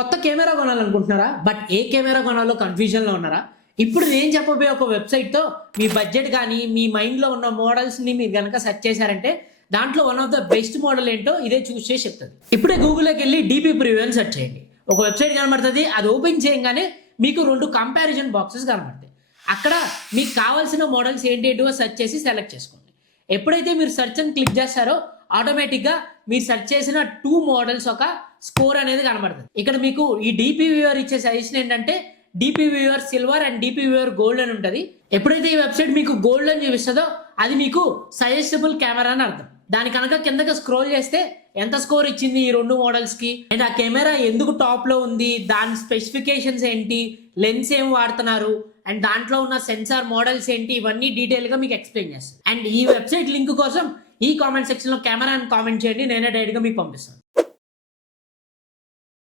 కొత్త camera కొనాలనుకుంటున్నారా? But A camera కొనాలో కన్ఫ్యూజన్లో ఉన్నారా? ఇప్పుడు నేను చెప్పబోయే ఒక వెబ్సైట్తో మీ బడ్జెట్ కానీ మీ మైండ్లో ఉన్న మోడల్స్ని మీరు కనుక సెర్చ్ చేశారంటే దాంట్లో one of the best model ఏంటో ఇదే చూస్ చేసి చెప్తుంది. ఇప్పుడే గూగుల్లోకి వెళ్ళి డీపీ ప్రివ్యూ అని సెర్చ్ చేయండి. ఒక వెబ్సైట్ కనబడుతుంది. అది ఓపెన్ చేయగానే మీకు 2 కంపారిజన్ బాక్సెస్ కనబడతాయి. అక్కడ మీకు కావాల్సిన మోడల్స్ ఏంటో సెర్చ్ చేసి సెలెక్ట్ చేసుకోండి. ఎప్పుడైతే మీరు సెర్చ్ అని క్లిక్ చేస్తారో ఆటోమేటిక్గా మీరు సెర్చ్ చేసిన 2 మోడల్స్ ఒక స్కోర్ అనేది కనబడుతుంది. ఇక్కడ మీకు ఈ డీపీ వ్యూవర్ ఇచ్చే సజెషన్ ఏంటంటే DP viewer silver and DP viewer gold అని ఉంటుంది. ఎప్పుడైతే ఈ వెబ్సైట్ మీకు గోల్డ్ అని చూపిస్తుందో అది మీకు సజెస్టబుల్ కెమెరా అని అర్థం. దాని కనుక కిందకి స్క్రోల్ చేస్తే ఎంత స్కోర్ ఇచ్చింది ఈ 2 మోడల్స్కి, అండ్ ఆ కెమెరా ఎందుకు టాప్లో ఉంది, దాని స్పెసిఫికేషన్స్ ఏంటి, లెన్స్ ఏం వాడుతున్నారు, అండ్ దాంట్లో ఉన్న సెన్సార్ మోడల్స్ ఏంటి, ఇవన్నీ డీటెయిల్గా మీకు ఎక్స్ప్లెయిన్ చేస్తాను. అండ్ ఈ వెబ్సైట్ లింక్ కోసం ఈ కామెంట్ సెక్షన్లో కెమెరా అని కామెంట్ చేయండి, నేనే డైరెక్ట్గా మీకు పంపిస్తాను.